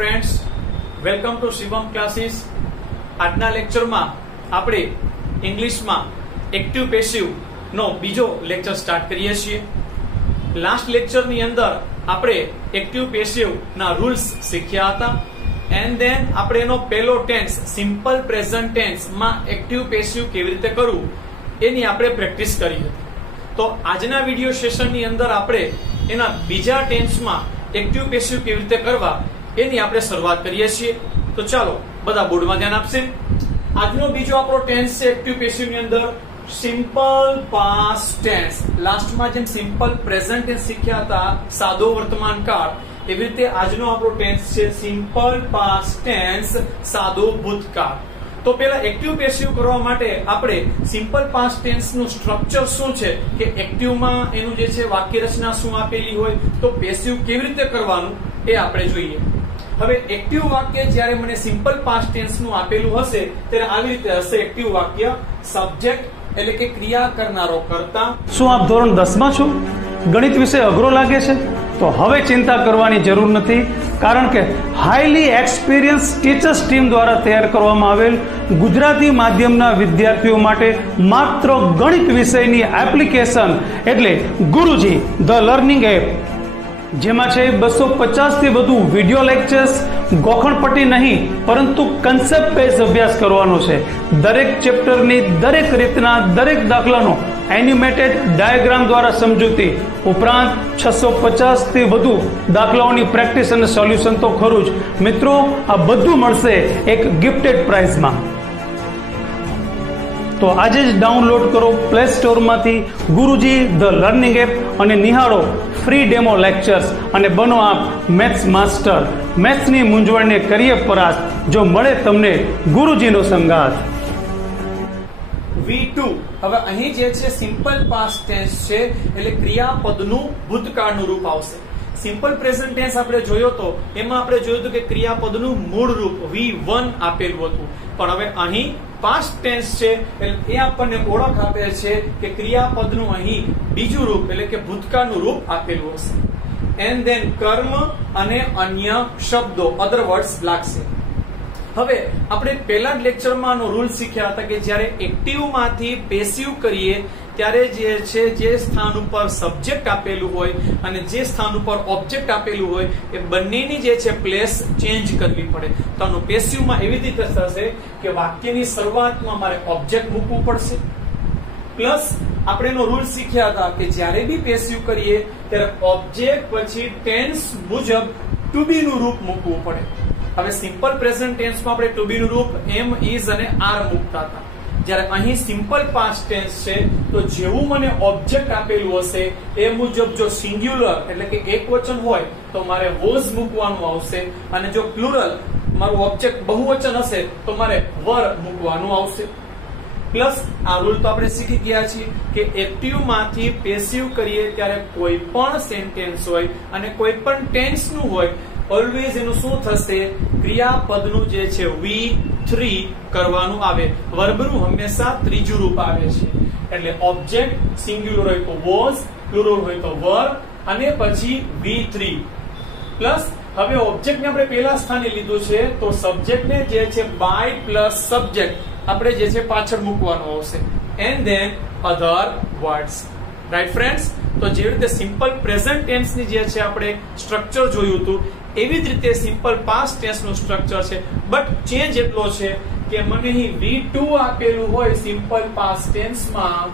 Friends, welcome to Shivam classes. આજના લેક્ચરમાં આપણે ઇંગ્લિશમાં એક્ટિવ પેસિવ નો બીજો લેક્ચર સ્ટાર્ટ કરીએ છીએ। લાસ્ટ લેક્ચરની અંદર આપણે એક્ટિવ પેસિવ ના રૂલ્સ શીખ્યા હતા એન્ડ ધેન આપણે એનો પહેલો ટેન્સ સિમ્પલ પ્રેઝન્ટ ટેન્સ માં એક્ટિવ પેસિવ કેવી રીતે કરવું એની આપણે પ્રેક્ટિસ કરી હતી। તો આજના વિડિયો સેશનની અંદર આપણે એના બીજા ટેન્સમાં એક્ટિવ પેસિવ કેવી રીતે કરવા એની આપણે શરૂઆત કરીએ છીએ। તો ચાલો બધા બોર્ડમાં ધ્યાન આપશે। આજનો બીજો આપણો ટેન્સ છે એક્ટિવ પેસિવ ની અંદર સિમ્પલ પાસ્ટ ટેન્સ। લાસ્ટમાં જેમ સિમ્પલ પ્રેઝન્ટ ટેન્સ શીખ્યા હતા સાદો વર્તમાન કાળ, એવી રીતે આજનો આપણો ટેન્સ છે સિમ્પલ પાસ્ટ ટેન્સ સાદો ભૂતકાળ। તો પહેલા એક્ટિવ પેસિવ કરવા માટે આપણે સિમ્પલ પાસ્ટ ટેન્સ નું સ્ટ્રક્ચર શું છે કે એક્ટિવમાં એનું જે છે વાક્ય રચના શું આપેલી હોય તો પેસિવ કેવી રીતે કરવાનું એ આપણે જોઈએ। હવે એક્ટિવ વાક્ય જ્યારે મને સિમ્પલ પાસ્ટ ટેન્સ નું આપેલું હશે ત્યારે આવી રીતે હશે એક્ટિવ વાક્ય સબ્જેક્ટ એટલે કે ક્રિયા કરનારો કર્તા। શું આપ ધોરણ 10 માં છો? ગણિત વિષય અઘરો લાગે છે? તો હવે ચિંતા કરવાની જરૂર નથી, કારણ કે હાઈલી એક્સપિરિયન્સ ટીચર્સ ટીમ દ્વારા તૈયાર કરવામાં આવેલ ગુજરાતી માધ્યમના વિદ્યાર્થીઓ માટે માત્ર ગણિત વિષયની એપ્લિકેશન એટલે ગુરુજી ધ લર્નિંગ એપ, જેમાં છે 250 થી વધુ વિડિયો લેક્ચર્સ, ગોખણપટ્ટી નહીં પરંતુ કન્સેપ્ટ બેઝ અભ્યાસ કરવાનો છે। દરેક ચેપ્ટરની દરેક રીતના દરેક દાખલાનો એનિમેટેડ ડાયાગ્રામ દ્વારા સમજૂતી ઉપરાંત 650 થી વધુ દાખલાઓની પ્રેક્ટિસ અને સોલ્યુશન તો ખરું જ મિત્રો, આ બધું મળશે એક ગિફ્ટેડ પ્રાઇઝમાં। તો આજે જ ડાઉનલોડ કરો પ્લે સ્ટોરમાંથી ગુરુજી ધ લર્નિંગ એપ અને નિહાળો ફ્રી ડેમો લેક્ચર્સ અને બનો આપ મેથ્સ માસ્ટર। મેથ્સની મૂંઝવણને કરીએ પરાસ્ત જો મળે તમને ગુરુજીનો સંગાથ। V2 હવે અહીં જે છે સિમ્પલ પાસ્ટ ટેન્સ છે એટલે ક્રિયાપદનું ભૂતકાળનું રૂપ આવશે। સિમ્પલ પ્રેઝન્ટ ટેન્સ આપણે જોયો તો એમાં આપણે જોયું હતું કે ક્રિયાપદનું મૂળ રૂપ V1 આપેલું હતું, પણ હવે અહીં પાસ્ટ ટેન્સ છે એટલે એ આપણને ઓળખ આપે છે કે ક્રિયાપદનું અહીં બીજું રૂપ એટલે કે ભૂતકાળનું રૂપ આપેલું હશે। એન્ડ ધેન કર્મ અને અન્ય શબ્દો અધર વર્ડ્સ લાગશે। હવે આપણે પહેલા જ લેક્ચરમાં આનો રૂલ શીખ્યા હતા કે જ્યારે એક્ટિવ માંથી પેસિવ કરીએ ત્યારે જે છે જે સ્થાન ઉપર સબ્જેક્ટ આપેલું હોય અને જે સ્થાન ઉપર ઓબ્જેક્ટ આપેલું હોય એ બંનેની જે છે પ્લેસ ચેન્જ કરવી પડે। તો આનો પેસિવમાં એવી રીતે થશે કે વાક્યની શરૂઆતમાં મારે ઓબ્જેક્ટ મૂકવું પડશે, પ્લસ આપણે એનો રૂલ શીખ્યા હતા કે જ્યારે બી પેસિવ કરીએ ત્યારે ઓબ્જેક્ટ પછી ટેન્સ મુજબ ટુ બી નું રૂપ મૂકવું પડે। હવે સિમ્પલ પ્રેઝન્ટ ટેન્સમાં આપણે ટુ બી નું રૂપ એમ, ઇઝ અને આર મૂકતા હતા, જ્યારે અહીં સિમ્પલ પાસ્ટ ટેન્સ છે તો જેવું મને ઓબ્જેક્ટ આપેલું હશે એ મુજબ જો સિંગ્યુલર એટલે કે એકવચન હોય તો મારે વોઝ મૂકવાનું આવશે, અને જો પ્લુરલ મારું ઓબ્જેક્ટ બહુવચન હશે તો મારે વર મૂકવાનું આવશે। પ્લસ આ રૂલ તો આપણે શીખી ગયા છીએ કે એક્ટિવ માંથી પેસિવ કરીએ ત્યારે કોઈ પણ સેન્ટેન્સ હોય અને કોઈ પણ ટેન્સ નું હોય ઓલવેઝ એનું શું થશે ક્રિયાપદનું જે છે V3 કરવાનું આવે। વર્બનું હંમેશા ત્રીજું રૂપ આવે છે એટલે ઓબ્જેક્ટ સિંગ્યુલર હોય તો વોઝ, પ્લુરલ હોય તો વર અને પછી V3 પ્લસ હવે ઓબ્જેક્ટ ને આપણે પહેલા સ્થાને લીધું છે તો સબ્જેક્ટ ને જે છે બાય પ્લસ સબ્જેક્ટ આપણે જે છે પાછળ મૂકવાનું આવશે and then other words. Right friends, તો જે રીતે સિમ્પલ પ્રેઝન્ટ ટેન્સ ની જે છે આપણે સ્ટ્રક્ચર જોયું હતું એવી જ રીતે સિમ્પલ પાસ્ટ ટેન્સ નું સ્ટ્રક્ચર છે, બટ ચેન્જ એટલો છે કે મને અહીં V2 આપેલું હોય સિમ્પલ પાસ્ટ ટેન્સ માં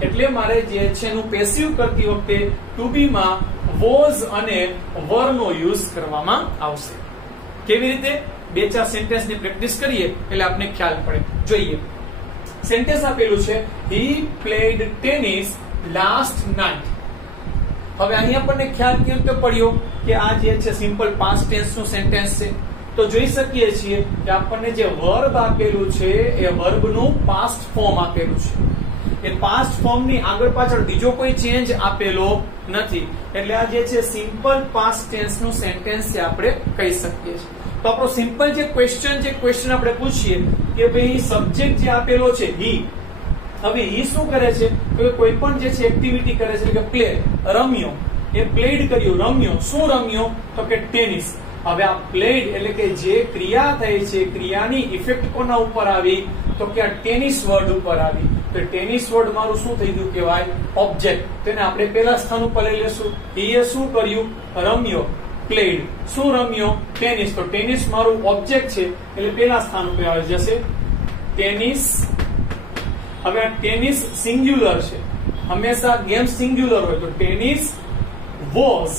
એટલે મારે જે છે એનું પેસિવ કરતી વખતે ટુ બી માં વોઝ અને વર નો યુઝ કરવામાં આવશે। કેવી રીતે બે ચાર સેન્ટેન્સ ની પ્રેક્ટિસ કરીએ એટલે આપને ખ્યાલ પડે। જોઈએ સેન્ટેન્સ આપેલું છે he played tennis last night। હવે અહીં આપણને ખ્યાલ કેવી રીતે પડ્યો કે આ જે છે સિમ્પલ પાસ્ટ ટેન્સ નું સેન્ટેન્સ છે તો જોઈ શકીએ છીએ કે આપણને જે વર્બ આપેલું છે એ વર્બનું પાસ્ટ ફોર્મ આપેલું છે, એ પાસ્ટ ફોર્મ ની આગળ પાછળ બીજો કોઈ ચેન્જ આપેલો નથી એટલે આ જે છે સિમ્પલ પાસ્ટ ટેન્સ નું સેન્ટેન્સ છે આપણે કહી શકીએ છીએ। તો આપણો સિમ્પલ જે ક્વેશ્ચન આપણે પૂછીએ કે ભાઈ સબ્જેક્ટ જે આપેલો છે હી, હવે હી શું કરે છે તો કોઈ પણ જે છે એક્ટિવિટી કરે છે એટલે કે પ્લે, રમ્યો, એ પ્લેડ કર્યું, રમ્યો, શું રમ્યો તો કે ટેનિસ। હવે આ પ્લેડ એટલે કે જે ક્રિયા થઈ છે, ક્રિયાની ઇફેક્ટ કોના ઉપર આવી? તો કે આ ટેનિસ વર્ડ ઉપર આવી. તો ટેનિસ વર્ડ મારું શું થઈ ગયું કહેવાય? ઓબ્જેક્ટ. તેને આપણે પહેલા સ્થાન ઉપર લઈ લેશું. એ શું કર્યું? રમ્યો. પ્લેડ. શું રમ્યો? ટેનિસ. તો ટેનિસ મારું ઓબ્જેક્ટ છે એટલે પહેલા સ્થાન ઉપર આવી જશે ટેનિસ. હવે આ ટેનિસ સિંગ્યુલર છે, હંમેશા ગેમ સિંગ્યુલર હોય, તો ટેનિસ વોઝ.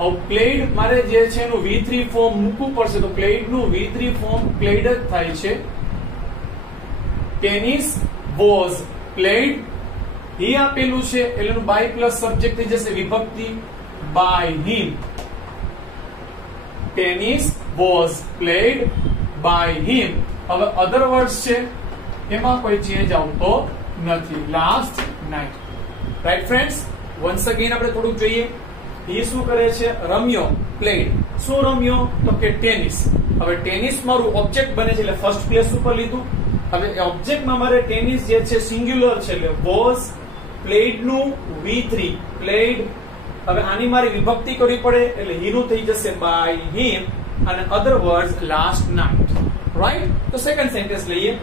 હવે પ્લેડ મારે જે છે એનું V3 ફોર્મ મૂકવું પડશે, તો પ્લેડ નું V3 ફોર્મ પ્લેડ જ થાય છે. Tennis was played. હી આપેલું છે એટલે એનું બાય પ્લસ સબ્જેક્ટ થઈ જશે વિભક્તિ by him. Tennis was played by him. હવે અધર વર્ડ્સ છે એમાં કોઈ ચેન્જ આવતો નથી. Last night. Right friends, once again આપણે થોડુંક જોઈએ. એ શું કરે છે? રમ્યો. પ્લેડ. શું રમ્યો? તો કે ટેનિસ. હવે ટેનિસ મારું ઓબ્જેક્ટ બને છે એટલે ફર્સ્ટ પ્લેસ ઉપર લીધું. હવે ઓબ્જેક્ટમાં મારે ટેનિસ જે છે સિંગ્યુલર છે એટલે વોઝ પ્લેડ નું V3 પ્લેડ. હવે આની મારી વિભક્તિ કરવી પડે એટલે હીનું થઈ જશે બાય હિમ અને અધર વર્ડ્સ લાસ્ટ નાઇટ. રાઈટ? તો સેકન્ડ સેન્ટેન્સ લઈએ.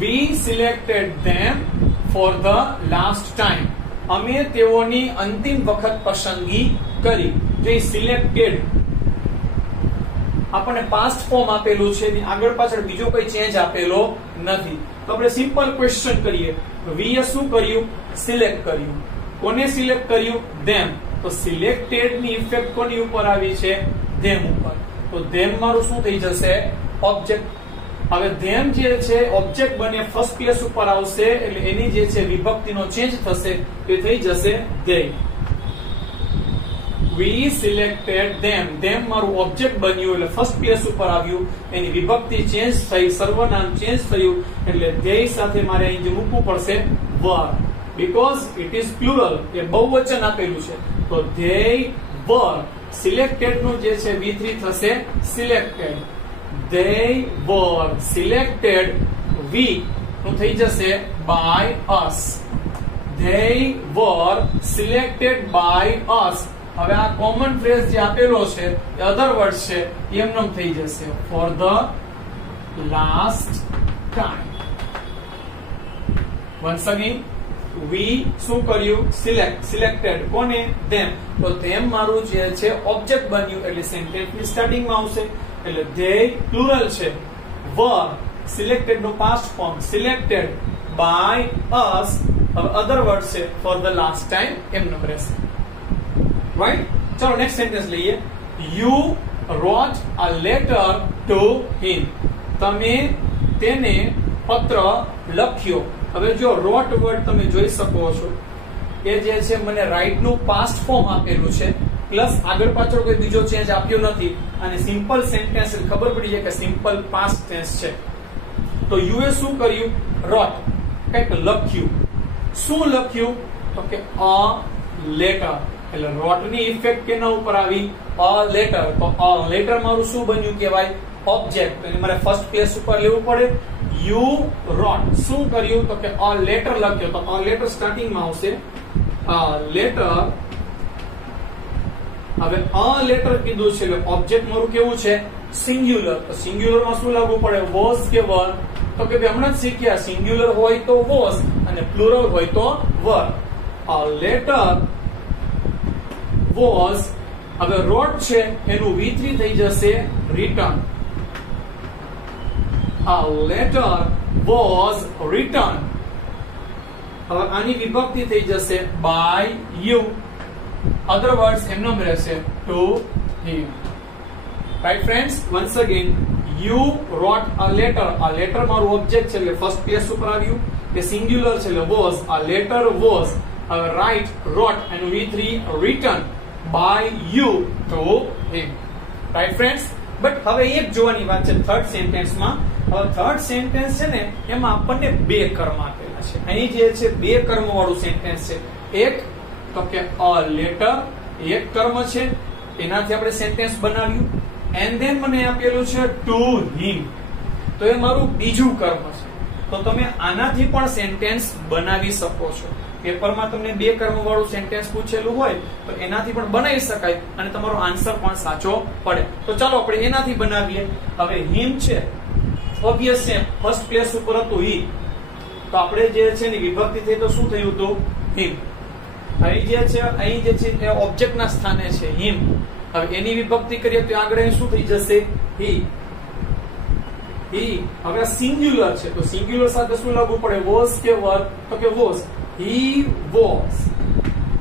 We selected them for the last time. અમે તેઓની અંતિમ વખત પસંદગી કરી. જે સિલેક્ટેડ આપણને પાસ્ટ ફોર્મ આપેલું છે, આગળ પાછળ બીજો કોઈ ચેન્જ આપેલો નથી. તો આપણે સિમ્પલ ક્વેશ્ચન કરીએ. વી શું કર્યું? સિલેક્ટ કર્યું. કોને સિલેક્ટ કર્યું? ધેમ. તો સિલેક્ટેડ ની ઇફેક્ટ કોની ઉપર આવી છે? ધેમ ઉપર. તો ધેમ મારું શું થઈ જશે? ઓબ્જેક્ટ. હવે ધેમ જે છે ઓબ્જેક્ટ બને ફર્સ્ટ પ્લેસ ઉપર આવશે એટલે એની જે છે વિભક્તિનો ચેન્જ થશે, એ થઈ જશે they. We selected them. them મારું ઓબ્જેક્ટ બન્યું એટલે ફર્સ્ટ પ્લેસ ઉપર આવ્યું, એની વિભક્તિ ચેન્જ થઈ, સર્વનામ ચેન્જ થયું એટલે they સાથે મારે અહીં જે મૂકવું પડશે were, because it is plural. એ બહુવચન આપેલું છે તો they were. સિલેક્ટેડ નું જે છે V3 થશે selected. They were selected. We નું થઈ જશે by us. They were selected by us. હવે આ કોમન ફ્રેઝ જે આપેલો છે એ અધર વર્ડ છે, એમનેમ થઈ જશે for the last time. Once again, we શું કર્યું? સિલેક્ટેડ. કોને? them. તો them મારું જે છે ઓબ્જેક્ટ બન્યું એટલે સેન્ટેન્સ ની સ્ટાર્ટિંગમાં આવશે એટલે they પ્લુરલ છે. were સિલેક્ટેડ નો past form selected by us. હવે અધર વર્ડ છે for the last time એમનો રહેશે. રાઈટ? ચલો નેક્સ્ટ સેન્ટેન્સ લઈએ. you wrote a letter to him. તમે તેને પત્ર લખ્યો. હવે જો wrote વર્ડ તમે જોઈ શકો છો એ જે છે મને રાઇટ નું પાસ્ટ ફોર્મ આપેલું છે, પ્લસ આગળ પાછળ કોઈ બીજો ચેન્જ આપ્યો નથી અને સિમ્પલ સેન્ટેન્સ ખબર પડી જાય કે સિમ્પલ પાસ્ટ ટેન્સ છે. તો યુ એ શું કર્યું? wrote. કંઈક લખ્યું. શું લખ્યું? તો કે a letter. એટલે wrote ની ઇફેક્ટ કેના ઉપર આવી? a letter. તો a letter મારું શું બન્યું કહેવાય? ઓબ્જેક્ટ. એટલે મારે ફર્સ્ટ પ્લેસ ઉપર લેવું પડે. you wrote. શું કર્યું? તો કે a letter લખ્યો. તો a letter સ્ટાર્ટિંગ માં આવશે a letter. હવે a letter કીધું છે એટલે ઓબ્જેક્ટ મારું કેવું છે? સિંગ્યુલર. તો સિંગ્યુલર માં શું લાગુ પડે? was કે were? તો કે હમણાં જ શીખ્યા સિંગ્યુલર હોય તો was અને પ્લુરલ હોય તો were. a letter was. હવે wrote છે એનું V3 થઈ જશે written. a letter was written. હવે આની વિભક્તિ થઈ જશે by you. other words એમનો રહેશે to him. right friends, once again, you wrote a letter. a letter મારું ઓબ્જેક્ટ છે એટલે ફર્સ્ટ પ્લેસ ઉપર આવ્યું, કે સિંગ્યુલર છે એટલે was. a letter was. write wrote and V3 written by you to him. right friends? But હવે એક જોવાની વાત છે થર્ડ સેન્ટેન્સમાં. હવે થર્ડ સેન્ટેન્સ છે ને એમાં આપણને બે કર્મ આપેલા છે. અહીં જે છે બે કર્મ વાળું સેન્ટેન્સ છે. એક તો કે a letter એક કર્મ છે, એનાથી આપણે સેન્ટેન્સ બનાવ્યું. એન્ડ ધેન મને આપેલું છે to him. તો એ મારું બીજું કર્મ છે. તો તમે આનાથી પણ સેન્ટેન્સ બનાવી શકો છો. પેપરમાં તમને 2 કર્મ વાળું સેન્ટેન્સ પૂછેલું હોય તો એનાથી પણ બનાવી શકાય અને તમારો આન્સર પણ સાચો પડે. તો ચાલો આપણે એનાથી બનાવીએ. હવે હિમ છે, ઓબ્વિયસ છે, ફર્સ્ટ પ્લેસ ઉપર હતું હી, તો આપણે જે છે ને વિભક્તિ થઈ તો શું થયું હતું? હિમ. અહીં જે છે એ ઓબ્જેક્ટ ના સ્થાને છે હિમ. હવે એની વિભક્તિ કરીએ તો આગળ અહીં શું થઈ જશે? હી. હી. હવે સિંગ્યુલર છે તો સિંગ્યુલર સાથે શું લાગુ પડે? વોઝ કે વર? તો કે વોઝ. He was.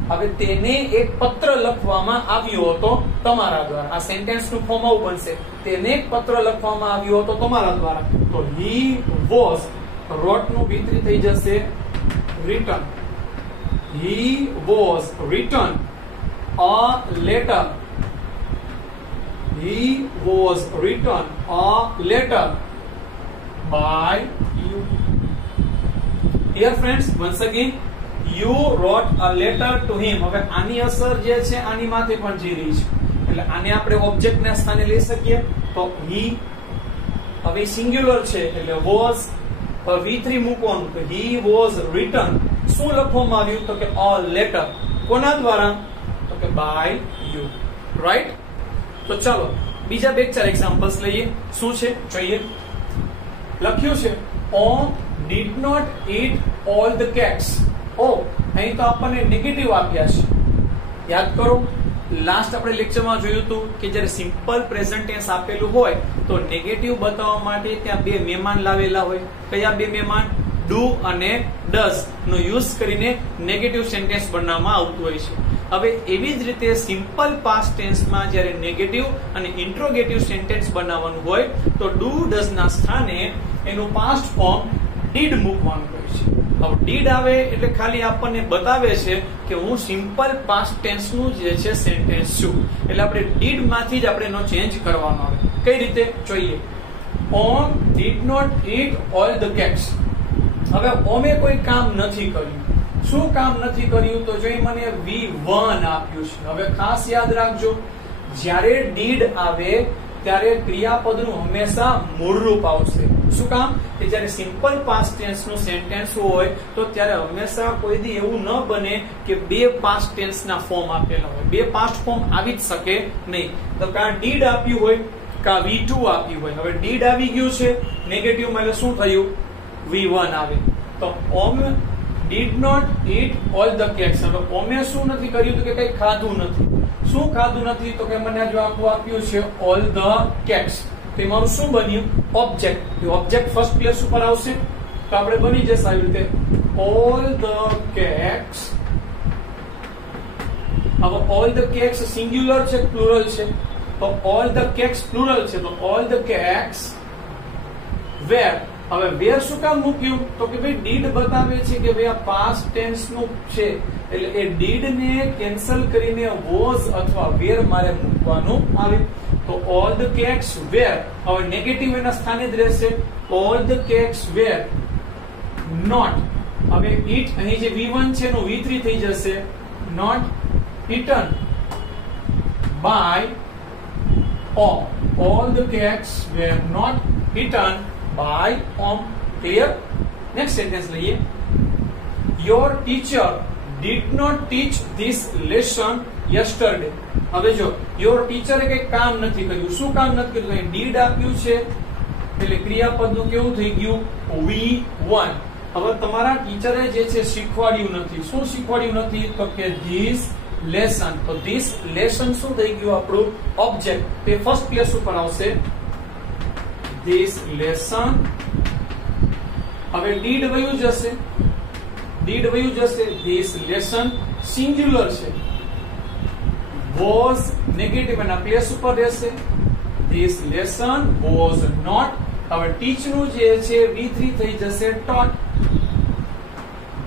હવે તેને એક પત્ર લખવામાં આવ્યો હતો તમારા દ્વારા. આ સેન્ટેન્સ નું ફોર્મ આવું બનશે. તેને એક પત્ર લખવામાં આવ્યો હતો તમારા દ્વારા. તો હી વોઝ, રોટ નું વિતરી થઈ જશે return. He was written a letter. He was written a letter by you. Dear friends, once again, you wrote a letter to him. હવે આની અસર જે છે આની માથે પણ જઈ રહી છે, એટલે આને આપણે ઓબ્જેક્ટ ના સ્થાને લઈ શકીએ. તો he હવે સિંગ્યુલર છે એટલે was, V3 મૂકવાનું. તો he was written, શું લખવામાં આવ્યું? તો કે a letter. કોના દ્વારા? તો કે by you. રાઈટ? તો ચાલો બીજા 2-4 એક્ઝામ્પલ્સ લઈએ. શું છે જોઈએ. લખ્યું છે O did not eat all the cakes. O અહીં તો આપણને નેગેટિવ આપ્યા છે. યાદ કરો, લાસ્ટ આપણે લેક્ચરમાં જોયું હતું કે જ્યારે સિમ્પલ પ્રેઝન્ટ ટેન્સ આપેલું હોય તો નેગેટિવ બતાવવા માટે ત્યાં 2 મહેમાન લાવેલા હોય. કયા 2 મહેમાન? ડુ અને ડઝ નો યુઝ કરીને નેગેટિવ સેન્ટેન્સ બનાવવામાં આવતું હોય છે. હવે એવી જ રીતે સિમ્પલ પાસ્ટ ટેન્સમાં જ્યારે નેગેટિવ અને ઇન્ટ્રોગેટિવ સેન્ટેન્સ બનાવવાનું હોય તો ડુ ડઝ ના સ્થાને એનું પાસ્ટ ફોર્મ ડીડ મૂકવાનું હોય છે. હવે ડીડ આવે એટલે ખાલી આપણને બતાવે છે કે હું સિમ્પલ પાસ્ટ ટેન્સ નું જે છે સેન્ટેન્સ છું, એટલે આપણે ડીડ માંથી જ આપણે એનો ચેન્જ કરવાનો આવે. કઈ રીતે જોઈએ. Om did not eat all the cakes. હવે ઓમે કોઈ કામ નથી કર્યું. શું કામ નથી કર્યું? તો જો મને V1 આપ્યું છે. હવે ખાસ યાદ રાખજો, જ્યારે ડીડ આવે ત્યારે ક્રિયાપદનું હંમેશા મૂળ રૂપ આવશે. શું કામ? કે જ્યારે સિમ્પલ પાસ્ટ ટેન્સ નું સેન્ટેન્સ હોય તો ત્યારે હંમેશા કોઈ દી એવું ન બને કે 2 પાસ્ટ ટેન્સ ના ફોર્મ આપેલા હોય. 2 પાસ્ટ ફોર્મ આવી જ શકે નહીં. તો કા ડીડ આપ્યું હોય કા V2 આપ્યું હોય. હવે ડીડ આવી ગયું છે નેગેટિવ માં, એટલે શું થયું? V1 આવે. તો ઓમ did not eat all the cakes. હવે ઓમે શું નથી કર્યું? તો કે કઈ ખાધું નથી. શું ખાધું નથી? તો કે મને જો આખું આપ્યું છે all the cakes. તો મારું શું બન્યું? ઓબ્જેક્ટ. એ ઓબ્જેક્ટ ફર્સ્ટ પ્લેસ ઉપર આવશે તો આપણે બની જશે આવી રીતે all the cakes. હવે all the cakes સિંગ્યુલર છે પ્લુરલ છે? તો all the cakes પ્લુરલ છે તો all the cakes were. હવે વેર શું કામ મૂક્યું? તો કે ભાઈ ડીડ બતાવે છે કે ભાઈ આ પાસ્ટ ટેન્સ નું છે, એટલે એ ડીડ ને કેન્સલ કરીને વોઝ અથવા વેર મારે મૂકવાનું આવે. તો ઓલ ધ કેક્સ વેર. હવે નેગેટિવ એના સ્થાને જ રહેશે. All the cakes were not. હવે ઈટ અહીં જે V1 છે એનું V3 થઈ જશે. Not eaten by Om. All the cakes were not eaten by Om. Clear? Next sentence લઈએ. Your teacher did not teach this lesson yesterday. હવે જો your teacher એ કઈ કામ નથી કર્યું. શું કામ નથી કર્યું? did આપ્યું છે એટલે ક્રિયાપદનું કેવું થઈ ગયું? V1. હવે તમારા ટીચરે જે છે શીખવાડ્યું નથી. શું શીખવાડ્યું નથી? તો કે this lesson. તો this lesson શું થઈ ગયું? આપણું ઓબ્જેક્ટ. તે ફર્સ્ટ પ્લેસ ઉપર આવશે. This lesson. હવે did વયું જશે. did વયું જશે. This lesson સિંગ્યુલર છે. was નેગેટિવ એના પ્લેસ ઉપર રહેશે. This lesson was not. હવે teach નું જે છે V3 થઈ જશે taught.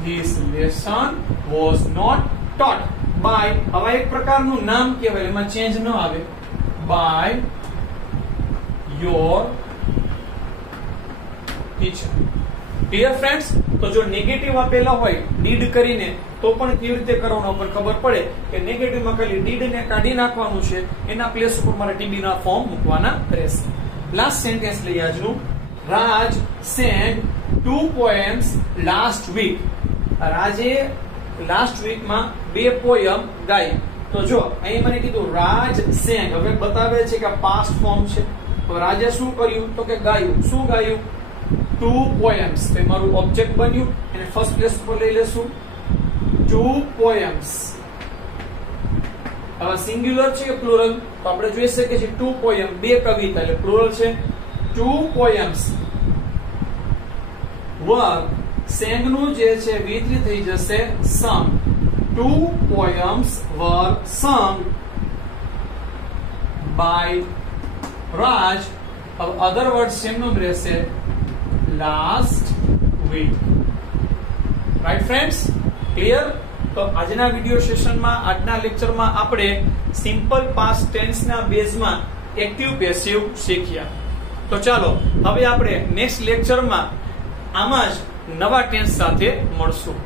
This lesson was not taught by. હવે એક પ્રકારનું નામ કહેવાય, એમાં ચેન્જ ન આવે. by your teacher. Dear friends, તો જો નેગેટિવ આપેલા હોય ડીડ કરીને તો પણ કેવી રીતે કરવાનો પણ ખબર પડે કે નેગેટિવ માં ખાલી ડીડ ને કાઢી નાખવાનું છે, એના પ્લેસ ઉપર મારે ટીબી ના ફોર્મ મૂકવાના રહેશે. લાસ્ટ સેન્ટેન્સ લઈએ આજનું. રાજ sent 2 poems last week. રાજે લાસ્ટ વીકમાં 2 પોયમ ગાઈ. તો જો અહીં મને કીધું રાજ sang, હવે બતાવે છે કે પાસ્ટ ફોર્મ છે. તો રાજે શું કર્યું? તો કે ગાયું. શું ગાયું? 2 poems. તો મારું ઓબ્જેક્ટ બન્યું અને ફર્સ્ટ પ્લેસ પર લઈ લેશું 2 poems. હવે સિંગ્યુલર છે કે પ્લુરલ? તો આપણે જોઈ શકીએ છીએ 2 poem, 2 કવિતા એટલે પ્લુરલ છે. 2 poems were sang નું જે છે V3 થઈ જશે sung. 2 poems were sung by Raj. अब other words सेम રહેશે last week. Right friends? Clear? તો આજના વિડિયો સેશનમાં, આજના લેક્ચરમાં આપણે સિમ્પલ પાસ્ટ ટેન્સ ના બેઝમાં એક્ટિવ પેસિવ શીખ્યા. તો ચાલો હવે આપણે નેક્સ્ટ લેક્ચરમાં આમાં જ નવા ટેન્સ સાથે મળશું.